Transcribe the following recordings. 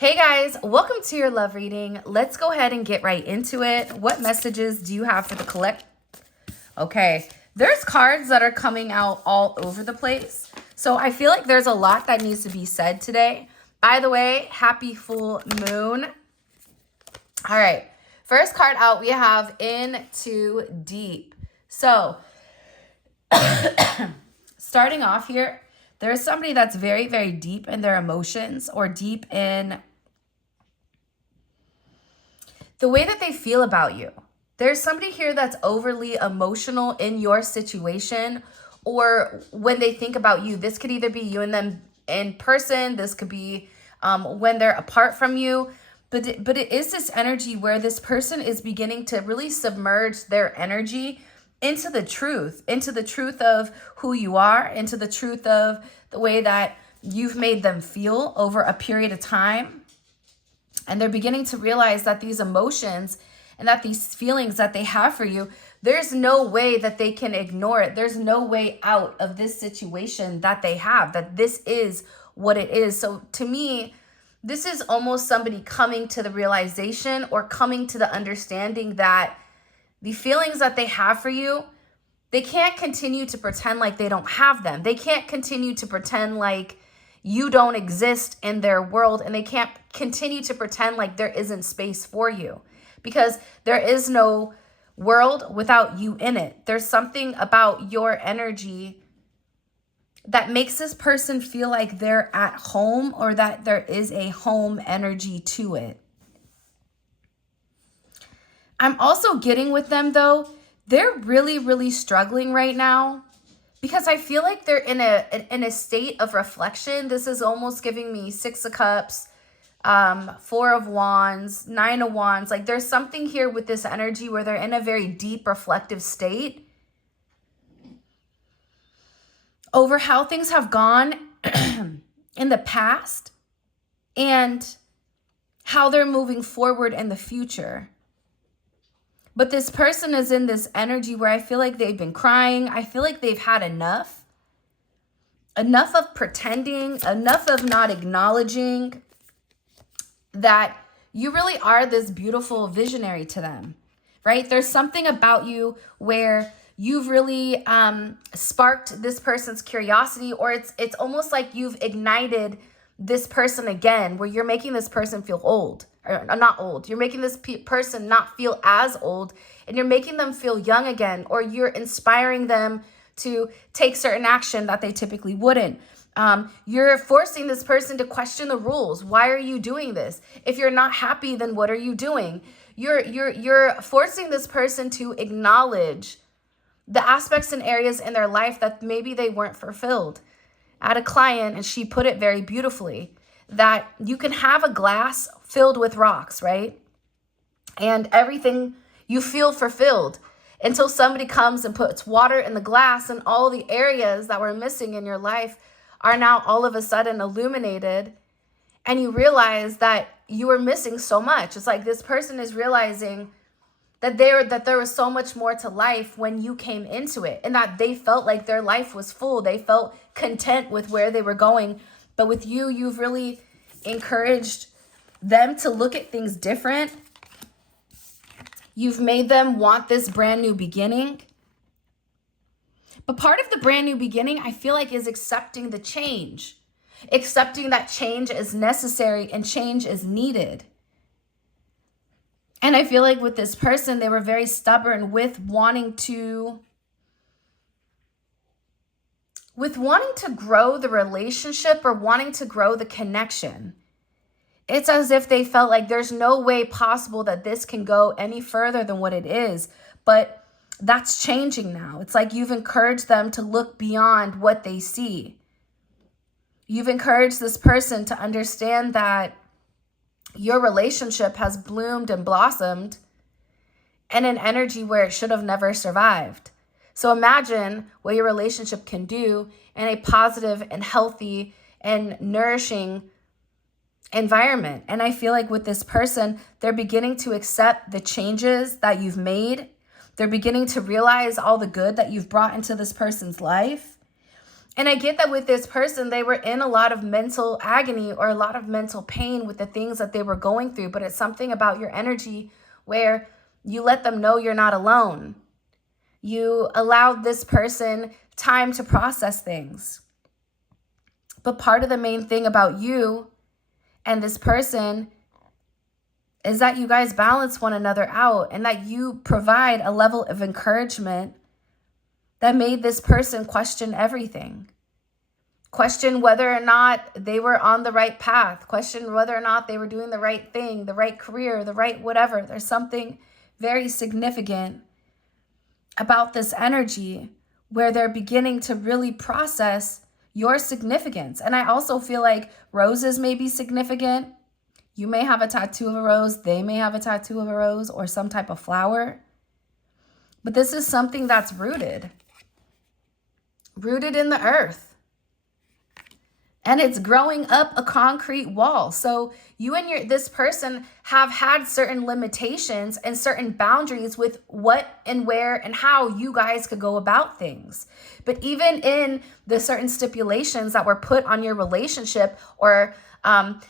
Hey guys, welcome to your love reading. Let's go ahead and get right into it. What messages do you have for the collect? Okay, there's cards that are coming out all over the place. So I feel like there's a lot that needs to be said today. By the way, happy full moon. All right, first card out, we have In Too Deep. So starting off here, there's somebody that's very, very deep in their emotions or deep in the way that they feel about you. There's somebody here that's overly emotional in your situation, or when they think about you. This could either be you and them in person. This could be when they're apart from you. But it is this energy where this person is beginning to really submerge their energy into the truth of who you are, into the truth of the way that you've made them feel over a period of time. And they're beginning to realize that these emotions and that these feelings that they have for you, there's no way that they can ignore it. There's no way out of this situation that they have, that this is what it is. So to me, this is almost somebody coming to the realization or coming to the understanding that the feelings that they have for you, they can't continue to pretend like they don't have them. They can't continue to pretend like you don't exist in their world, and they can't continue to pretend like there isn't space for you, because there is no world without you in it. There's something about your energy that makes this person feel like they're at home, or that there is a home energy to it. I'm also getting with them though, they're really, really struggling right now, because I feel like they're in a state of reflection. This is almost giving me Six of Cups, Four of Wands, Nine of Wands. Like there's something here with this energy where they're in a very deep reflective state over how things have gone in the past and how they're moving forward in the future. But this person is in this energy where I feel like they've been crying. I feel like they've had enough. Enough of pretending, enough of not acknowledging that you really are this beautiful visionary to them, right? There's something about you where you've really sparked this person's curiosity, or it's almost like you've ignited this person again, where you're making this person feel old. Or not old. You're making this person not feel as old, and you're making them feel young again, or you're inspiring them to take certain action that they typically wouldn't. You're forcing this person to question the rules. Why are you doing this? If you're not happy, then what are you doing? You're forcing this person to acknowledge the aspects and areas in their life that maybe they weren't fulfilled. I had a client, and she put it very beautifully, that you can have a glass filled with rocks, right? And everything you feel fulfilled until somebody comes and puts water in the glass, and all the areas that were missing in your life are now all of a sudden illuminated, and you realize that you were missing so much. It's like this person is realizing that there was so much more to life when you came into it, and that they felt like their life was full. They felt content with where they were going. But with you, you've really encouraged them to look at things different. You've made them want this brand new beginning. But part of the brand new beginning, I feel like, is accepting the change. Accepting that change is necessary and change is needed. And I feel like with this person, they were very stubborn with wanting to grow the relationship, or wanting to grow the connection. It's as if they felt like there's no way possible that this can go any further than what it is. But that's changing now. It's like you've encouraged them to look beyond what they see. You've encouraged this person to understand that your relationship has bloomed and blossomed in an energy where it should have never survived. So imagine what your relationship can do in a positive and healthy and nourishing environment. And I feel like with this person, they're beginning to accept the changes that you've made. They're beginning to realize all the good that you've brought into this person's life. And I get that with this person, they were in a lot of mental agony or a lot of mental pain with the things that they were going through. But it's something about your energy where you let them know you're not alone. You allowed this person time to process things. But part of the main thing about you and this person is that you guys balance one another out, and that you provide a level of encouragement that made this person question everything. Question whether or not they were on the right path. Question whether or not they were doing the right thing, the right career, the right whatever. There's something very significant about this energy where they're beginning to really process your significance. And I also feel like roses may be significant. You may have a tattoo of a rose. They may have a tattoo of a rose or some type of flower. But this is something that's rooted in the earth. And it's growing up a concrete wall. So you and this person have had certain limitations and certain boundaries with what and where and how you guys could go about things. But even in the certain stipulations that were put on your relationship, or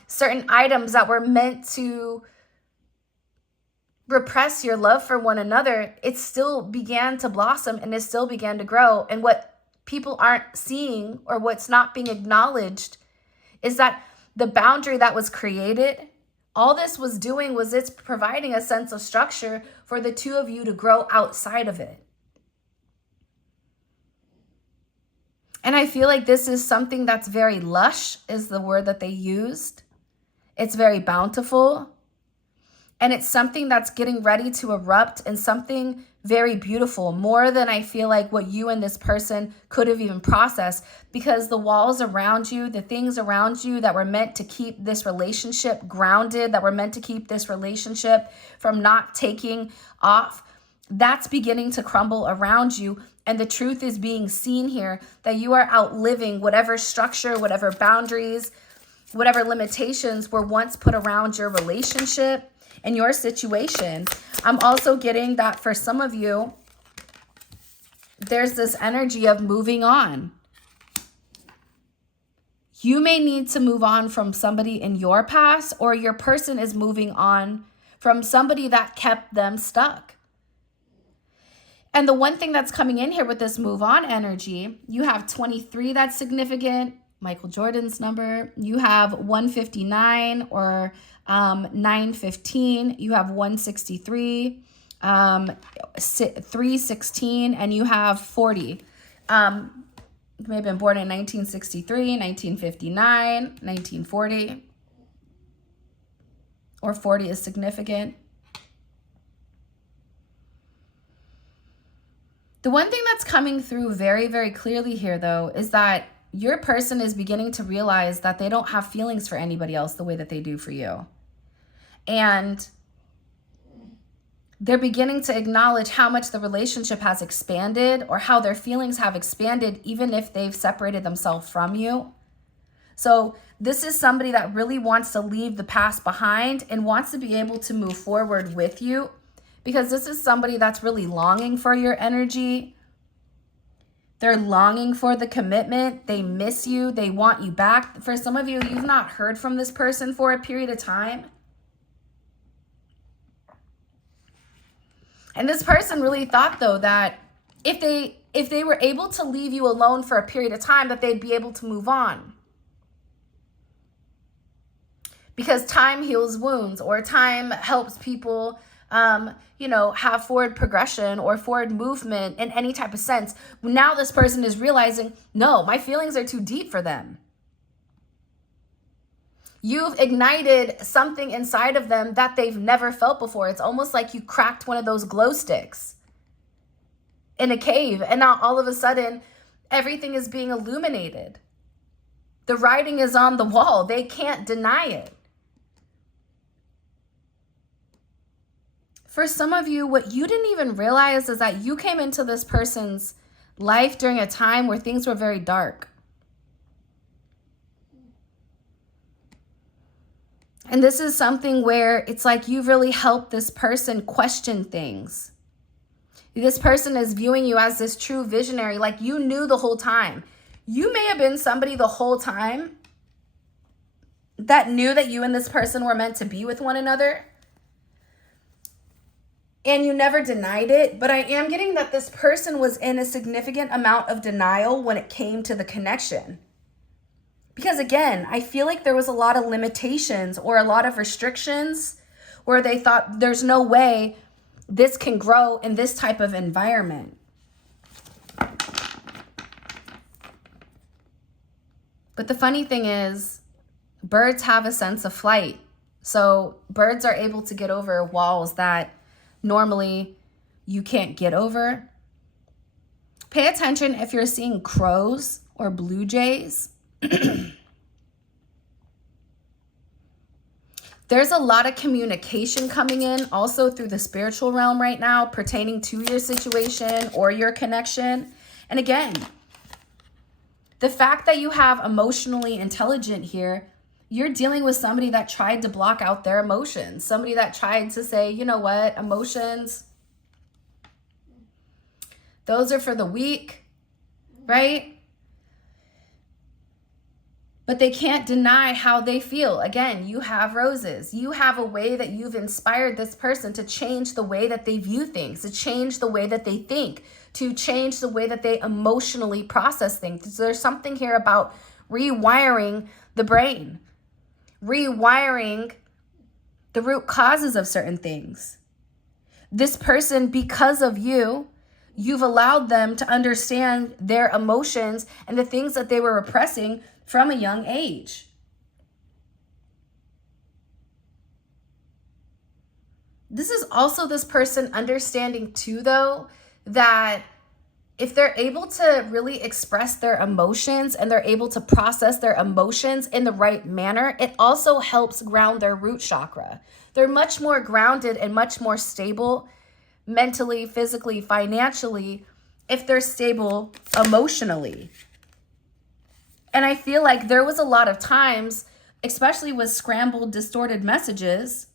certain items that were meant to repress your love for one another, it still began to blossom and it still began to grow. And what people aren't seeing, or what's not being acknowledged, is that the boundary that was created, all this was doing was it's providing a sense of structure for the two of you to grow outside of it. And I feel like this is something that's very lush, is the word that they used. It's very bountiful. And it's something that's getting ready to erupt, and something very beautiful, more than I feel like what you and this person could have even processed, because the walls around you, the things around you that were meant to keep this relationship grounded, that were meant to keep this relationship from not taking off, that's beginning to crumble around you. And the truth is being seen here, that you are outliving whatever structure, whatever boundaries, whatever limitations were once put around your relationship and your situation. I'm also getting that for some of you, there's this energy of moving on. You may need to move on from somebody in your past, or your person is moving on from somebody that kept them stuck. And the one thing that's coming in here with this move on energy, you have 23, that's significant, Michael Jordan's number. You have 159 or 915. You have 163, 316, and you have 40. You may have been born in 1963, 1959, 1940, or 40 is significant. The one thing that's coming through very, very clearly here, though, is that your person is beginning to realize that they don't have feelings for anybody else the way that they do for you. And they're beginning to acknowledge how much the relationship has expanded, or how their feelings have expanded, even if they've separated themselves from you. So this is somebody that really wants to leave the past behind and wants to be able to move forward with you, because this is somebody that's really longing for your energy. They're longing for the commitment. They miss you. They want you back. For some of you, you've not heard from this person for a period of time. And this person really thought, though, that if they were able to leave you alone for a period of time, that they'd be able to move on. Because time heals wounds, or time helps people have forward progression or forward movement in any type of sense. Now this person is realizing, no, my feelings are too deep for them. You've ignited something inside of them that they've never felt before. It's almost like you cracked one of those glow sticks in a cave, and now all of a sudden everything is being illuminated. The writing is on the wall. They can't deny it. For some of you, what you didn't even realize is that you came into this person's life during a time where things were very dark. And this is something where it's like you really helped this person question things. This person is viewing you as this true visionary, like you knew the whole time. You may have been somebody the whole time that knew that you and this person were meant to be with one another, and you never denied it. But I am getting that this person was in a significant amount of denial when it came to the connection. Because again, I feel like there was a lot of limitations or a lot of restrictions where they thought there's no way this can grow in this type of environment. But the funny thing is, birds have a sense of flight. So birds are able to get over walls that normally you can't get over. Pay attention if you're seeing crows or blue jays. There's a lot of communication coming in also through the spiritual realm right now pertaining to your situation or your connection. And again, the fact that you have emotionally intelligent here, you're dealing with somebody that tried to block out their emotions. Somebody that tried to say, you know what, emotions, those are for the weak, right? But they can't deny how they feel. Again, you have roses. You have a way that you've inspired this person to change the way that they view things, to change the way that they think, to change the way that they emotionally process things. So there's something here about rewiring the brain, rewiring the root causes of certain things. This person, because of you, you've allowed them to understand their emotions and the things that they were repressing from a young age. This is also this person understanding too, though, that if they're able to really express their emotions and they're able to process their emotions in the right manner, it also helps ground their root chakra. They're much more grounded and much more stable mentally, physically, financially, if they're stable emotionally. And I feel like there was a lot of times, especially with scrambled, distorted messages,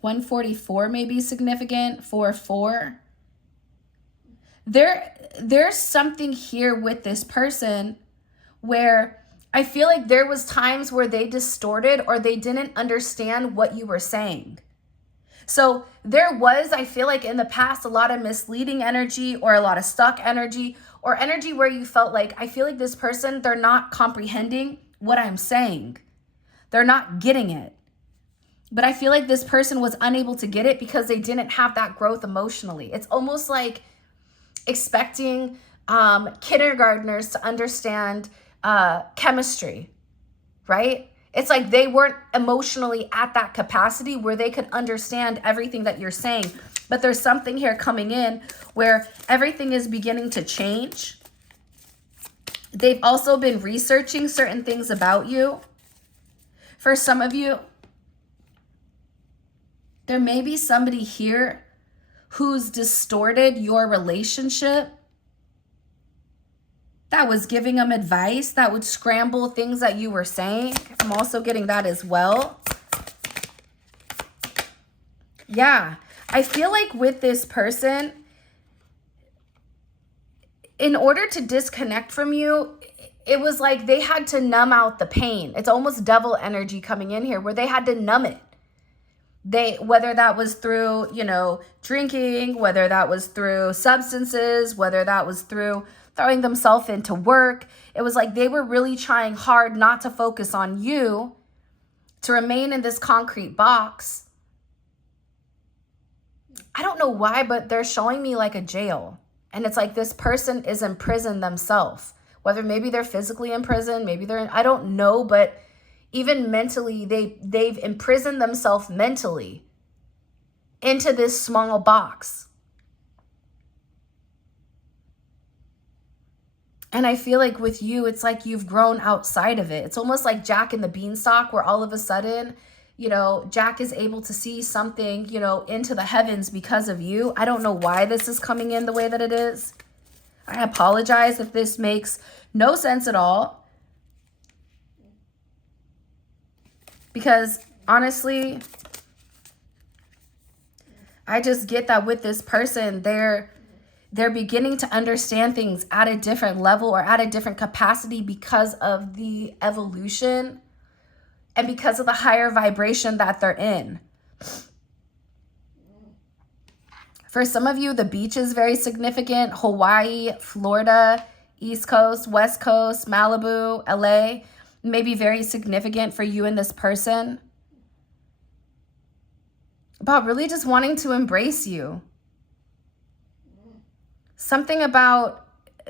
144 may be significant, 4-4. There's something here with this person where I feel like there was times where they distorted or they didn't understand what you were saying. So there was, I feel like in the past, a lot of misleading energy or a lot of stuck energy or energy where you felt like, I feel like this person, they're not comprehending what I'm saying. They're not getting it. But I feel like this person was unable to get it because they didn't have that growth emotionally. It's almost like expecting kindergartners to understand chemistry, right? It's like they weren't emotionally at that capacity where they could understand everything that you're saying. But there's something here coming in where everything is beginning to change. They've also been researching certain things about you. For some of you, there may be somebody here who's distorted your relationship, that was giving them advice, that would scramble things that you were saying. I'm also getting that as well. Yeah, I feel like with this person, in order to disconnect from you, it was like they had to numb out the pain. It's almost devil energy coming in here where they had to numb it. Whether that was through, drinking, whether that was through substances, whether that was through throwing themselves into work. It was like they were really trying hard not to focus on you, to remain in this concrete box. I don't know why, but they're showing me like a jail. And it's like this person is in prison themselves. Whether maybe they're physically in prison, maybe they're in, I don't know, but even mentally, they've imprisoned themselves mentally into this small box. And I feel like with you, it's like you've grown outside of it. It's almost like Jack and the Beanstalk, where all of a sudden, Jack is able to see something, into the heavens because of you. I don't know why this is coming in the way that it is. I apologize if this makes no sense at all. Because honestly, I just get that with this person, they're beginning to understand things at a different level or at a different capacity because of the evolution and because of the higher vibration that they're in. For some of you, the beach is very significant. Hawaii, Florida, East Coast, West Coast, Malibu, LA may be very significant for you and this person. About really just wanting to embrace you. Something about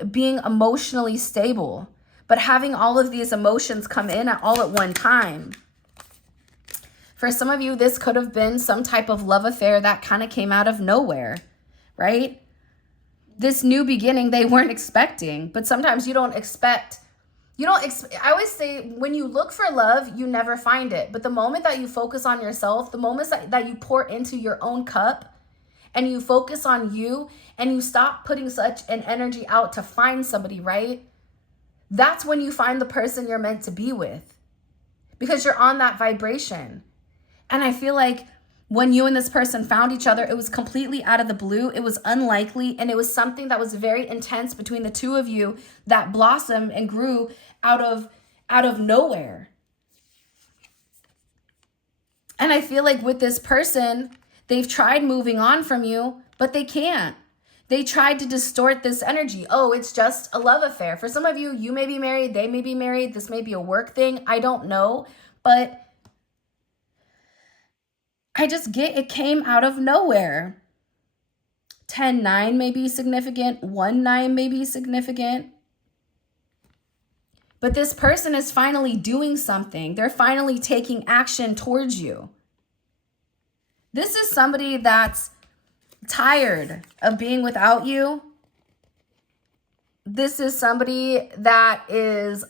being emotionally stable, but having all of these emotions come in all at one time. For some of you, this could have been some type of love affair that kind of came out of nowhere, right? This new beginning they weren't expecting, but sometimes you don't expect, I always say when you look for love, you never find it. But the moment that you focus on yourself, the moment that you pour into your own cup and you focus on you and you stop putting such an energy out to find somebody, right? That's when you find the person you're meant to be with, because you're on that vibration. And I feel like when you and this person found each other, it was completely out of the blue. It was unlikely. And it was something that was very intense between the two of you that blossomed and grew out of nowhere. And I feel like with this person, they've tried moving on from you, but they can't. They tried to distort this energy. Oh, it's just a love affair. For some of you, you may be married, they may be married. This may be a work thing. I don't know. But I just get it came out of nowhere. 10-9 may be significant. 1-9 may be significant. But this person is finally doing something. They're finally taking action towards you. This is somebody that's tired of being without you. This is somebody that is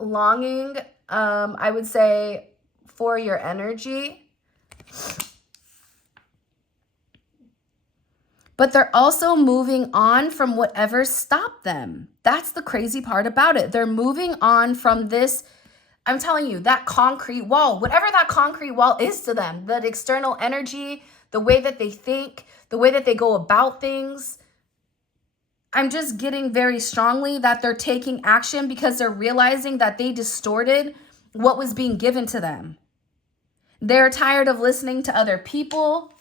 longing, I would say, for your energy. But they're also moving on from whatever stopped them. That's the crazy part about it. They're moving on from this, I'm telling you, that concrete wall, whatever that concrete wall is to them, that external energy, the way that they think, the way that they go about things. I'm just getting very strongly that they're taking action because they're realizing that they distorted what was being given to them. They're tired of listening to other people,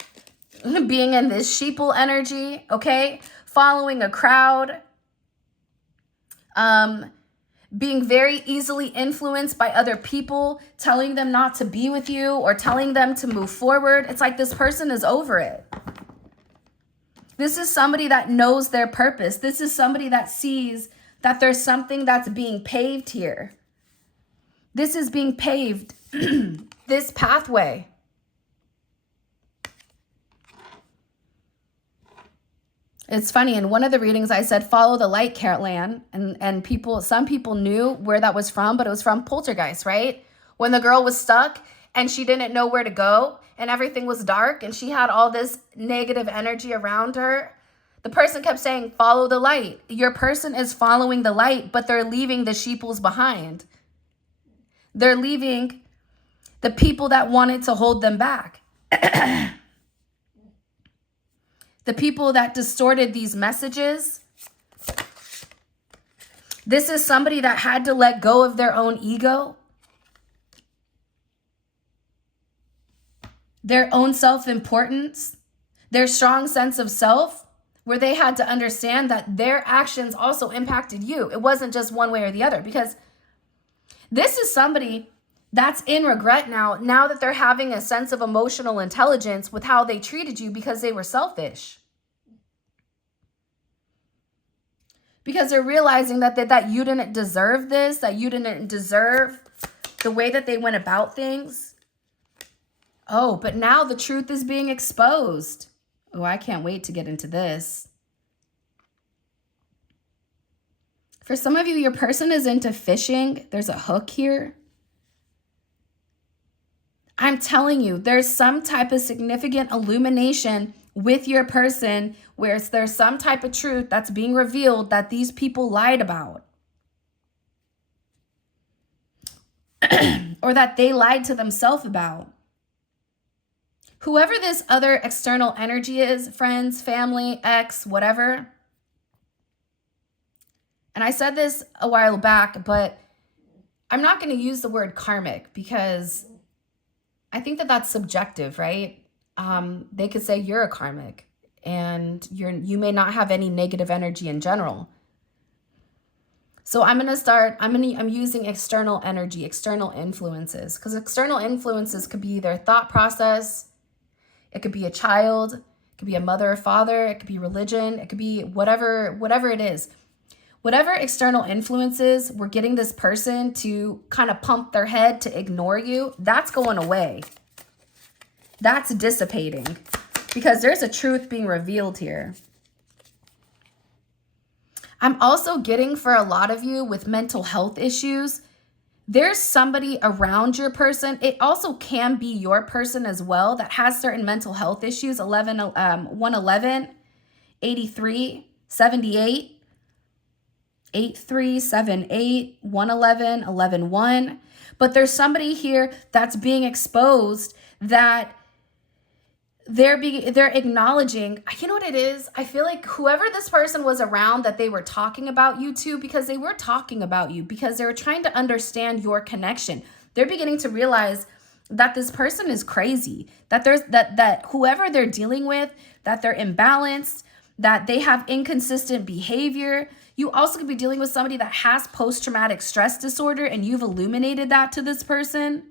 being in this sheeple energy, okay? Following a crowd, being very easily influenced by other people, telling them not to be with you or telling them to move forward. It's like this person is over it. This is somebody that knows their purpose. This is somebody that sees that there's something that's being paved here. This is being paved. This pathway. It's funny, in one of the readings I said, follow the light, Caroline. And some people knew where that was from, but it was from Poltergeist, right? When the girl was stuck and she didn't know where to go and everything was dark and she had all this negative energy around her. The person kept saying, follow the light. Your person is following the light, but they're leaving the sheeples behind. They're leaving the people that wanted to hold them back. The people that distorted these messages. This is somebody that had to let go of their own ego, their own self-importance, their strong sense of self, where they had to understand that their actions also impacted you. It wasn't just one way or the other, because this is somebody that's in regret now that they're having a sense of emotional intelligence with how they treated you because they were selfish. Because they're realizing that you didn't deserve this, that you didn't deserve the way that they went about things. Oh, but now the truth is being exposed. Oh, I can't wait to get into this. For some of you, your person is into fishing. There's a hook here. I'm telling you, there's some type of significant illumination with your person where there's some type of truth that's being revealed that these people lied about. Or that they lied to themselves about. Whoever this other external energy is, friends, family, ex, whatever. And I said this a while back, but I'm not going to use the word karmic because I think that that's subjective, right? They could say you're a karmic and you may not have any negative energy in general. So I'm using external energy, external influences, because external influences could be their thought process. It could be a child, it could be a mother or father, it could be religion, it could be whatever it is. Whatever external influences were getting this person to kind of pump their head to ignore you, that's going away. That's dissipating because there's a truth being revealed here. I'm also getting for a lot of you with mental health issues, there's somebody around your person. It also can be your person as well that has certain mental health issues. 111, 83, 78. 8378 111 111. But there's somebody here that's being exposed that they're acknowledging. You know what it is? I feel like whoever this person was around that they were talking about you to, because they were talking about you because they were trying to understand your connection. They're beginning to realize that this person is crazy, that there's that whoever they're dealing with, that they're imbalanced, that they have inconsistent behavior. You also could be dealing with somebody that has post-traumatic stress disorder and you've illuminated that to this person,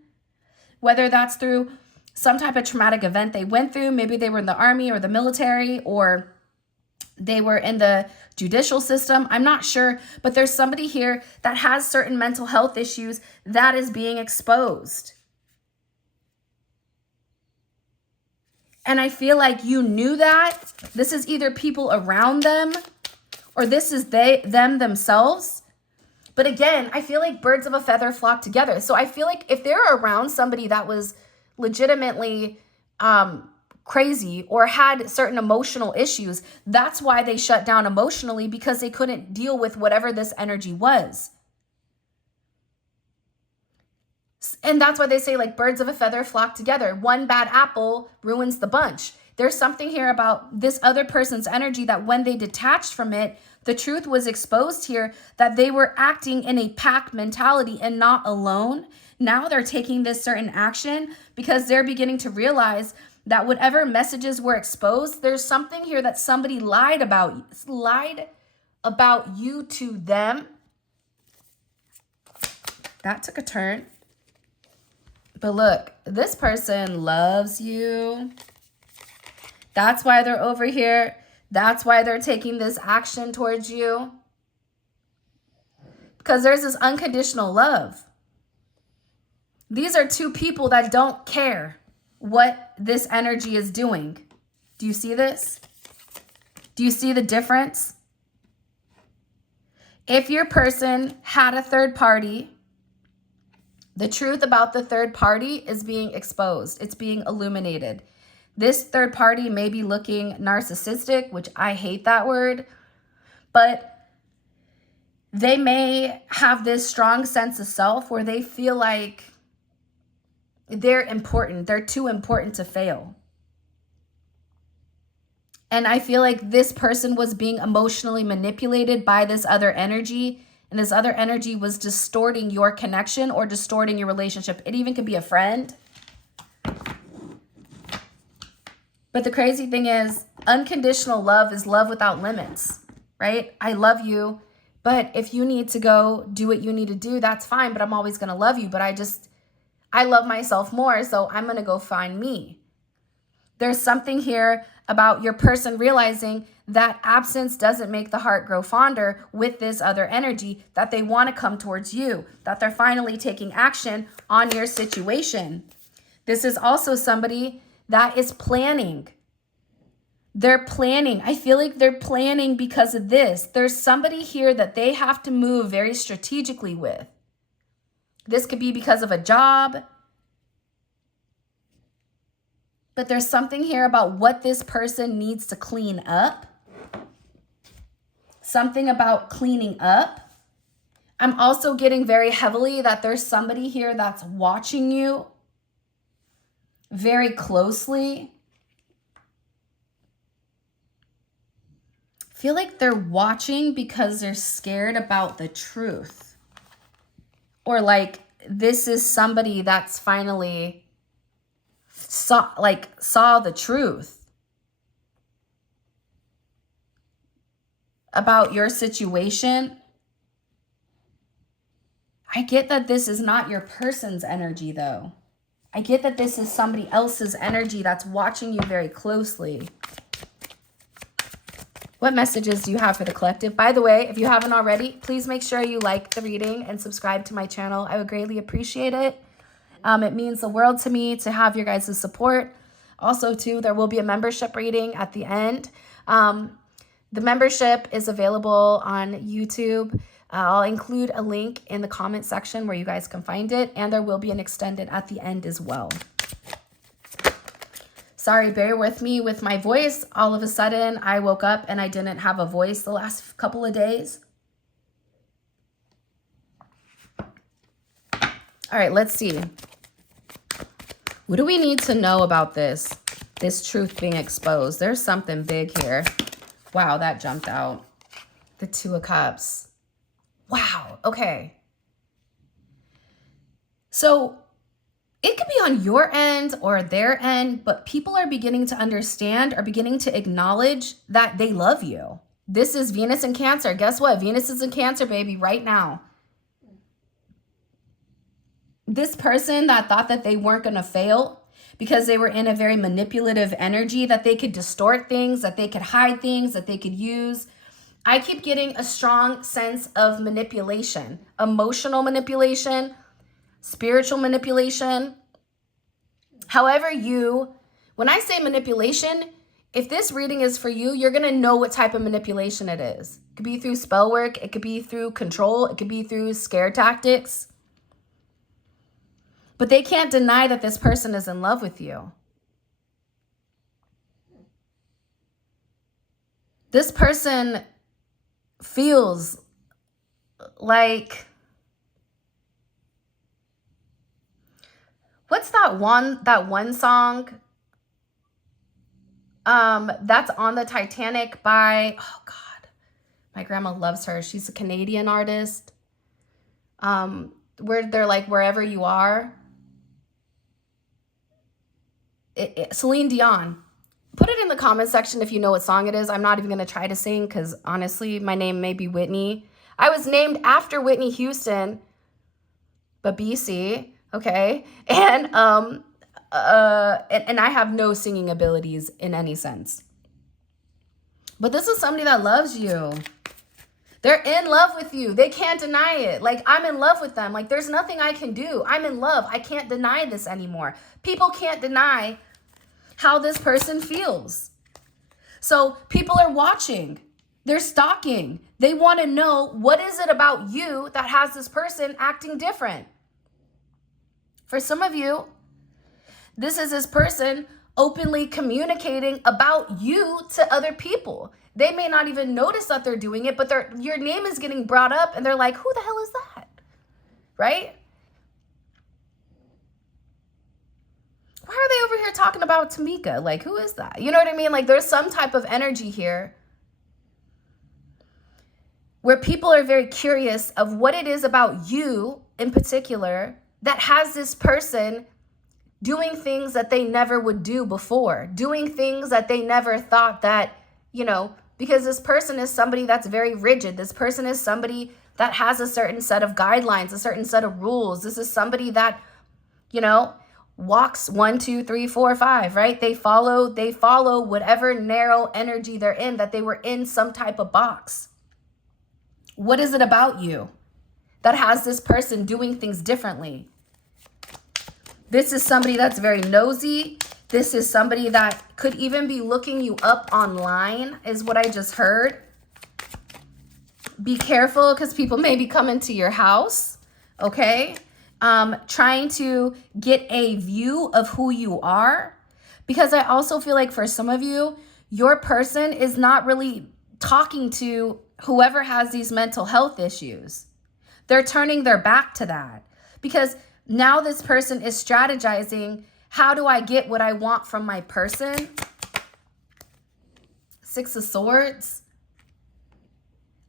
whether that's through some type of traumatic event they went through. Maybe they were in the army or the military, or they were in the judicial system. I'm not sure, but there's somebody here that has certain mental health issues that is being exposed. And I feel like you knew that. This is either people around them or this is them themselves. But again, I feel like birds of a feather flock together. So I feel like if they're around somebody that was legitimately crazy or had certain emotional issues, that's why they shut down emotionally, because they couldn't deal with whatever this energy was. And that's why they say, like, birds of a feather flock together. One bad apple ruins the bunch. There's something here about this other person's energy that when they detached from it, the truth was exposed here that they were acting in a pack mentality and not alone. Now they're taking this certain action because they're beginning to realize that whatever messages were exposed, there's something here that somebody lied about you to them. That took a turn. But look, this person loves you. That's why they're over here. That's why they're taking this action towards you. Because there's this unconditional love. These are two people that don't care what this energy is doing. Do you see this? Do you see the difference? If your person had a third party, the truth about the third party is being exposed. It's being illuminated. This third party may be looking narcissistic, which I hate that word, but they may have this strong sense of self where they feel like they're important. They're too important to fail. And I feel like this person was being emotionally manipulated by this other energy. And this other energy was distorting your connection or distorting your relationship. It even could be a friend. But the crazy thing is, unconditional love is love without limits, right? I love you, but if you need to go do what you need to do, that's fine, but I'm always going to love you. But I love myself more, so I'm going to go find me. There's something here about your person realizing that absence doesn't make the heart grow fonder with this other energy, that they want to come towards you, that they're finally taking action on your situation. This is also somebody that is planning. They're planning. I feel like they're planning because of this. There's somebody here that they have to move very strategically with. This could be because of a job. But there's something here about what this person needs to clean up. Something about cleaning up. I'm also getting very heavily that there's somebody here that's watching you. very closely. I feel like they're watching because they're scared about the truth. Or like this is somebody that's finally saw the truth about your situation. I get that this is not your person's energy though. I get that this is somebody else's energy that's watching you very closely. What messages do you have for the collective? By the way, if you haven't already, please make sure you like the reading and subscribe to my channel. I would greatly appreciate it. It means the world to me to have your guys' support. Also, too, there will be a membership reading at the end. The membership is available on YouTube. I'll include a link in the comment section where you guys can find it. And there will be an extended at the end as well. Sorry, bear with me with my voice. All of a sudden, I woke up and I didn't have a voice the last couple of days. All right, let's see. What do we need to know about this truth being exposed? There's something big here. Wow, that jumped out. The Two of Cups. Wow, okay. So it could be on your end or their end, but people are beginning to understand, are beginning to acknowledge that they love you. This is Venus in Cancer. Guess what? Venus is in Cancer, baby, right now. This person that thought that they weren't going to fail because they were in a very manipulative energy, that they could distort things, that they could hide things, that they could use. I keep getting a strong sense of manipulation, emotional manipulation, spiritual manipulation. However when I say manipulation, if this reading is for you, you're going to know what type of manipulation it is. It could be through spell work. It could be through control. It could be through scare tactics. But they can't deny that this person is in love with you. This person feels like, what's that one song that's on the Titanic by, oh God, my grandma loves her. She's a Canadian artist. Where they're like, wherever you are. Celine Dion. Put it in the comment section if you know what song it is. I'm not even going to try to sing because honestly, my name may be Whitney. I was named after Whitney Houston, but BC, okay? And I have no singing abilities in any sense. But this is somebody that loves you. They're in love with you. They can't deny it. Like, I'm in love with them. Like, there's nothing I can do. I'm in love. I can't deny this anymore. People can't deny how this person feels. So people are watching. They're stalking. They want to know, what is it about you that has this person acting different? For some of you, this is this person openly communicating about you to other people. They may not even notice that they're doing it, but your name is getting brought up and they're like, who the hell is that? Right? Why are they over here talking about Tamika? Like, who is that? You know what I mean? Like, there's some type of energy here where people are very curious of what it is about you in particular that has this person doing things that they never would do before, doing things that they never thought that, you know, because this person is somebody that's very rigid. This person is somebody that has a certain set of guidelines, a certain set of rules. This is somebody that, you know, walks 1, 2, 3, 4, 5, right? They follow whatever narrow energy they're in, that they were in some type of box. What is it about you that has this person doing things differently? This is somebody that's very nosy. This is somebody that could even be looking you up online, is what I just heard. Be careful because people may be coming to your house, okay? Trying to get a view of who you are. Because I also feel like for some of you, your person is not really talking to whoever has these mental health issues. They're turning their back to that. Because now this person is strategizing How do I get what I want from my person? Six of Swords.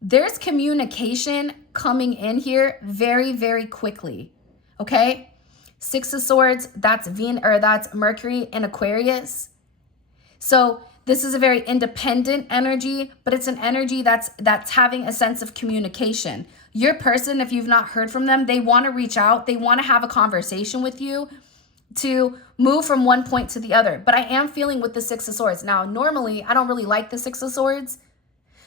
There's communication coming in here very, very quickly. Okay? Six of Swords, that's that's Mercury in Aquarius. So this is a very independent energy, but it's an energy that's having a sense of communication. Your person, if you've not heard from them, they want to reach out. They want to have a conversation with you to move from one point to the other. But I am feeling with the Six of Swords. Now, normally, I don't really like the Six of Swords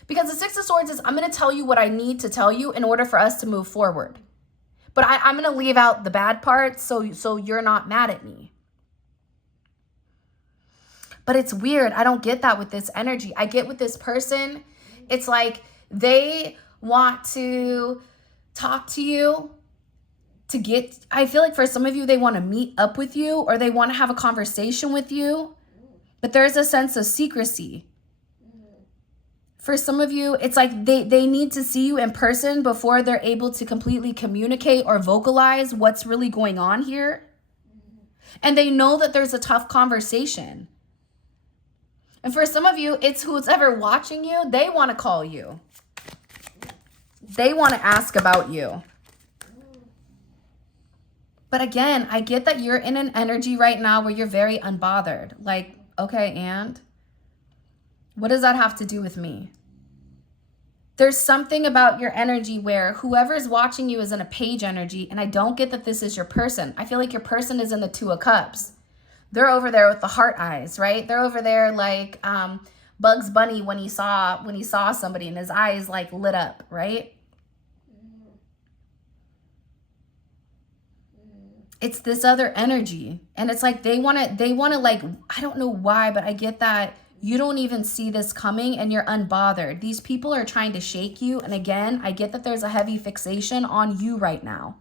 because the Six of Swords is, I'm going to tell you what I need to tell you in order for us to move forward. But I'm going to leave out the bad parts so you're not mad at me. But it's weird. I don't get that with this energy. I get with this person, it's like they want to talk to you to get, I feel like for some of you, they want to meet up with you or they want to have a conversation with you, but there's a sense of secrecy. For some of you, it's like they need to see you in person before they're able to completely communicate or vocalize what's really going on here. And they know that there's a tough conversation. And for some of you, it's who's ever watching you, they want to call you. They want to ask about you. But again, I get that you're in an energy right now where you're very unbothered. Like, okay, and what does that have to do with me? There's something about your energy where whoever's watching you is in a page energy, and I don't get that this is your person. I feel like your person is in the Two of Cups. They're over there with the heart eyes, right? They're over there like Bugs Bunny when he saw somebody and his eyes like lit up, right? It's this other energy. And it's like they want to like, I don't know why, but I get that you don't even see this coming and you're unbothered. These people are trying to shake you. And again, I get that there's a heavy fixation on you right now.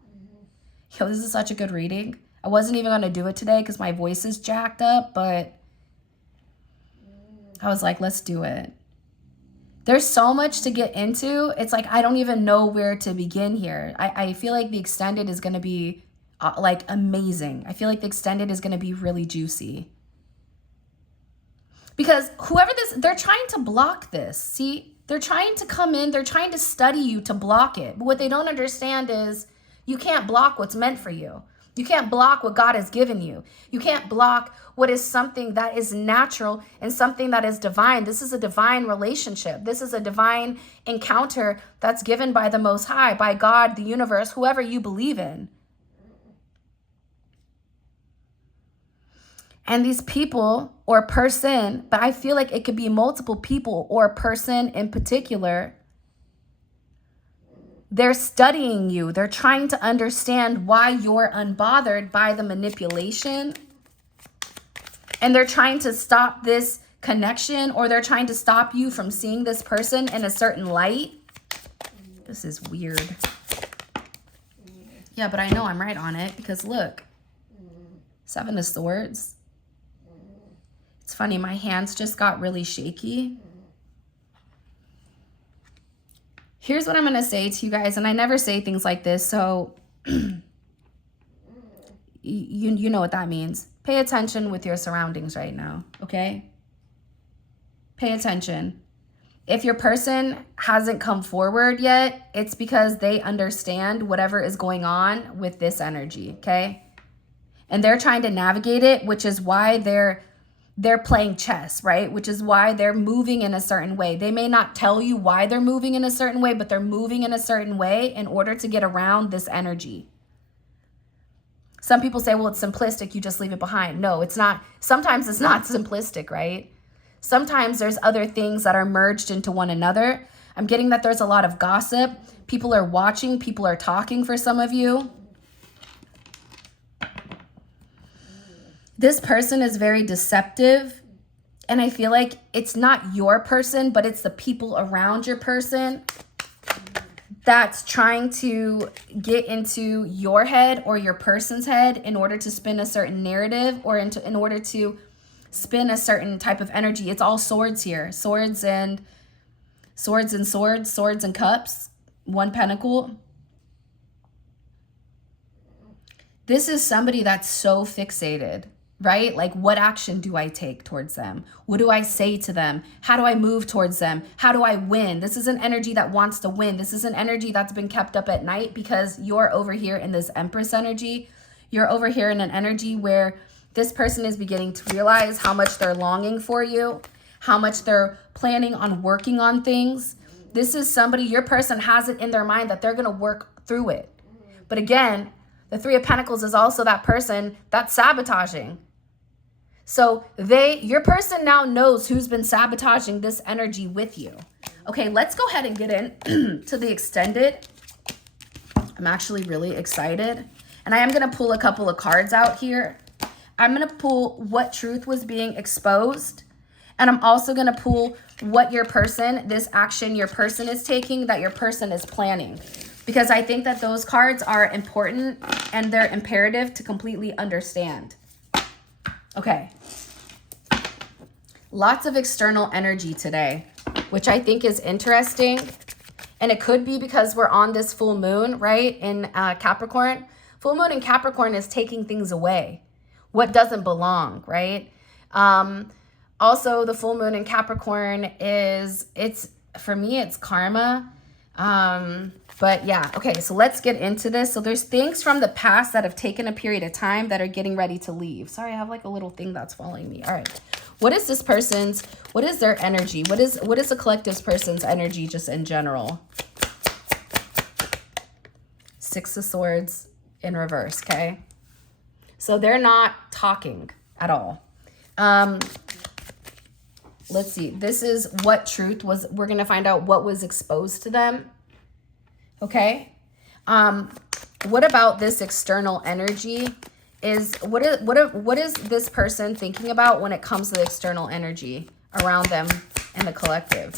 Yo, this is such a good reading. I wasn't even going to do it today because my voice is jacked up, but I was like, let's do it. There's so much to get into. It's like, I don't even know where to begin here. I feel like the extended is going to be like amazing. I feel like the extended is going to be really juicy. Because whoever this, they're trying to block this. See, they're trying to come in, they're trying to study you to block it. But what they don't understand is you can't block what's meant for you. You can't block what God has given you. You can't block what is something that is natural and something that is divine. This is a divine relationship. This is a divine encounter that's given by the Most High, by God, the universe, whoever you believe in. And these people or person, but I feel like it could be multiple people or a person in particular, they're studying you. They're trying to understand why you're unbothered by the manipulation. And they're trying to stop this connection, or they're trying to stop you from seeing this person in a certain light. This is weird. Yeah, but I know I'm right on it because look, Seven of Swords. It's funny, my hands just got really shaky. Here's what I'm going to say to you guys, and I never say things like this, so you know what that means. Pay attention with your surroundings right now, okay? Pay attention. If your person hasn't come forward yet, it's because they understand whatever is going on with this energy, okay? And they're trying to navigate it, which is why they're playing chess, right? Which is why they're moving in a certain way. They may not tell you why they're moving in a certain way, but they're moving in a certain way in order to get around this energy. Some people say, well, it's simplistic. You just leave it behind. No, it's not. Sometimes it's not simplistic, right? Sometimes there's other things that are merged into one another. I'm getting that there's a lot of gossip. People are watching. People are talking for some of you. This person is very deceptive, and I feel like it's not your person, but it's the people around your person that's trying to get into your head or your person's head in order to spin a certain narrative or in order to spin a certain type of energy. It's all swords here. Swords and cups, one pentacle. This is somebody that's so fixated. right? Like, what action do I take towards them? What do I say to them? How do I move towards them? How do I win? This is an energy that wants to win. This is an energy that's been kept up at night because you're over here in this Empress energy. You're over here in an energy where this person is beginning to realize how much they're longing for you, how much they're planning on working on things. This is somebody, your person has it in their mind that they're going to work through it. But again, the Three of Pentacles is also that person that's sabotaging. So your person now knows who's been sabotaging this energy with you. Okay, let's go ahead and get in to the extended. I'm actually really excited. And I am going to pull a couple of cards out here. I'm going to pull what truth was being exposed. And I'm also going to pull what this action your person is taking, that your person is planning. Because I think that those cards are important and they're imperative to completely understand. Okay. Lots of external energy today, which I think is interesting. And it could be because we're on this full moon, right, in Capricorn. Full moon in Capricorn is taking things away. What doesn't belong, right? Also, the full moon in Capricorn for me, it's karma. But yeah, okay, so let's get into this. So there's things from the past that have taken a period of time that are getting ready to leave. Sorry, I have like a little thing that's following me. All right. What is their energy? What is the collective's person's energy just in general? Six of Swords in reverse, okay? So they're not talking at all. Let's see. This is what truth was. We're going to find out what was exposed to them. Okay. What about this external energy? What is this person thinking about when it comes to the external energy around them and the collective?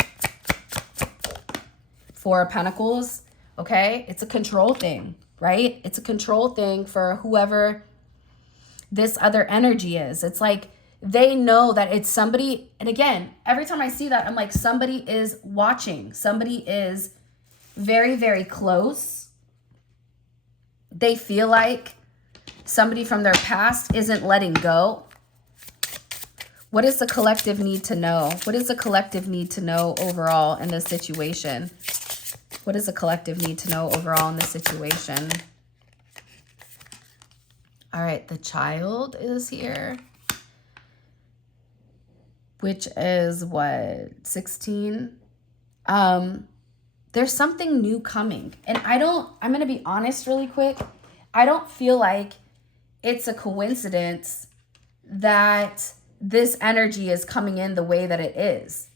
Four of Pentacles. Okay. It's a control thing, right? It's a control thing for whoever this other energy is. It's like they know that it's somebody. And again, every time I see that, I'm like, somebody is watching. Somebody is very, very close. They feel like somebody from their past isn't letting go. What does the collective need to know? What does the collective need to know overall in this situation? What does the collective need to know overall in this situation? All right, the Child is here, which is what, 16? There's something new coming. And I'm going to be honest really quick. I don't feel like it's a coincidence that this energy is coming in the way that it is.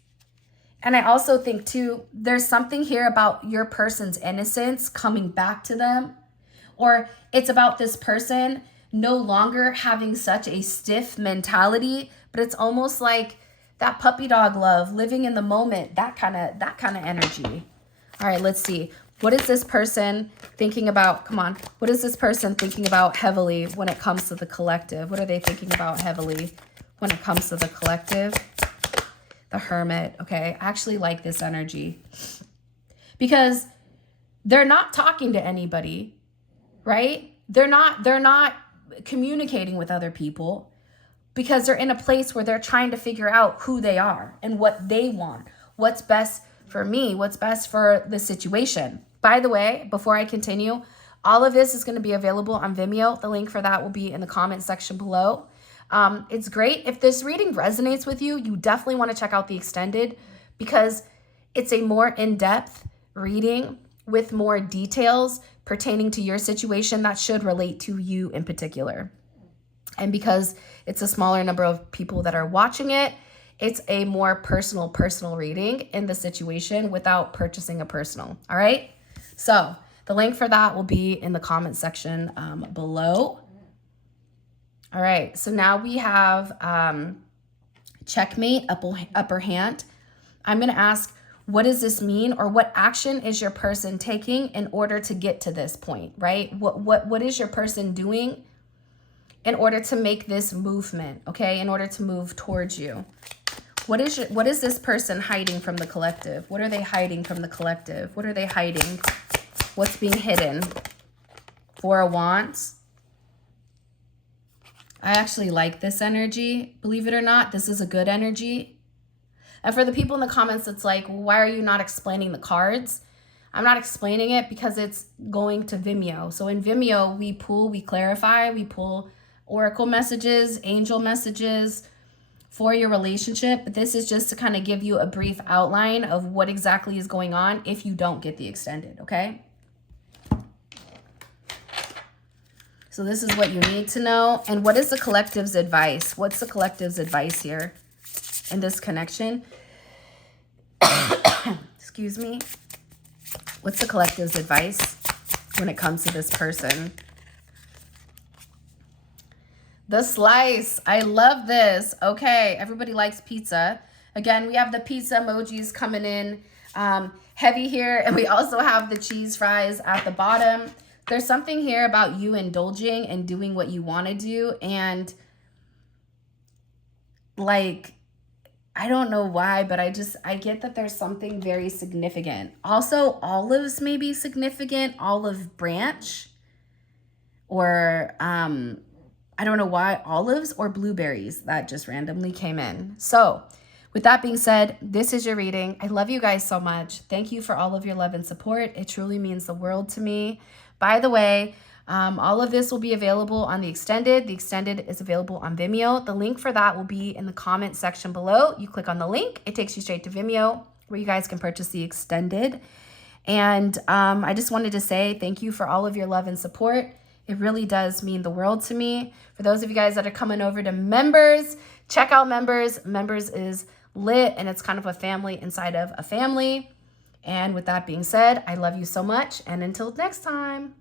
And I also think too, there's something here about your person's innocence coming back to them. Or it's about this person no longer having such a stiff mentality, but it's almost like that puppy dog love, living in the moment, that kind of energy. All right, let's see. What is this person thinking about? Come on. What is this person thinking about heavily when it comes to the collective? What are they thinking about heavily when it comes to the collective? The Hermit. Okay, I actually like this energy because they're not talking to anybody, right? They're not communicating with other people because they're in a place where they're trying to figure out who they are and what they want, what's best for me, what's best for the situation. By the way, before I continue, all of this is going to be available on Vimeo. The link for that will be in the comment section below. It's great. If this reading resonates with you, you definitely want to check out the extended because it's a more in-depth reading with more details pertaining to your situation that should relate to you in particular. And because it's a smaller number of people that are watching it, it's a more personal reading in the situation without purchasing a personal. All right. So the link for that will be in the comment section below. All right. So now we have checkmate, upper hand. I'm going to ask, what does this mean, or what action is your person taking in order to get to this point, right? What is your person doing in order to make this movement, okay? In order to move towards you. What is this person hiding from the collective? What are they hiding from the collective? What are they hiding? What's being hidden? Four of Wands. I actually like this energy. Believe it or not, this is a good energy. And for the people in the comments, it's like, why are you not explaining the cards? I'm not explaining it because it's going to Vimeo. So in Vimeo, we pull, we clarify, we pull oracle messages, angel messages for your relationship. This is just to kind of give you a brief outline of what exactly is going on if you don't get the extended, okay? So this is what you need to know. And what is the collective's advice? What's the collective's advice here in this connection? Excuse me. What's the collective's advice when it comes to this person? The slice. I love this. Okay, everybody likes pizza. Again, we have the pizza emojis coming in heavy here. And we also have the cheese fries at the bottom. There's something here about you indulging and doing what you want to do. And like, I don't know why, but I get that there's something very significant. Also, olives may be significant. Olive branch. Or, I don't know why, olives or blueberries. That just randomly came in. So, with that being said, this is your reading. I love you guys so much. Thank you for all of your love and support. It truly means the world to me. By the way, all of this will be available on the extended. The extended is available on Vimeo. The link for that will be in the comment section below. You click on the link. It takes you straight to Vimeo where you guys can purchase the extended. And I just wanted to say thank you for all of your love and support. It really does mean the world to me. For those of you guys that are coming over to members, check out members. Members is lit and it's kind of a family inside of a family. And with that being said, I love you so much. And until next time.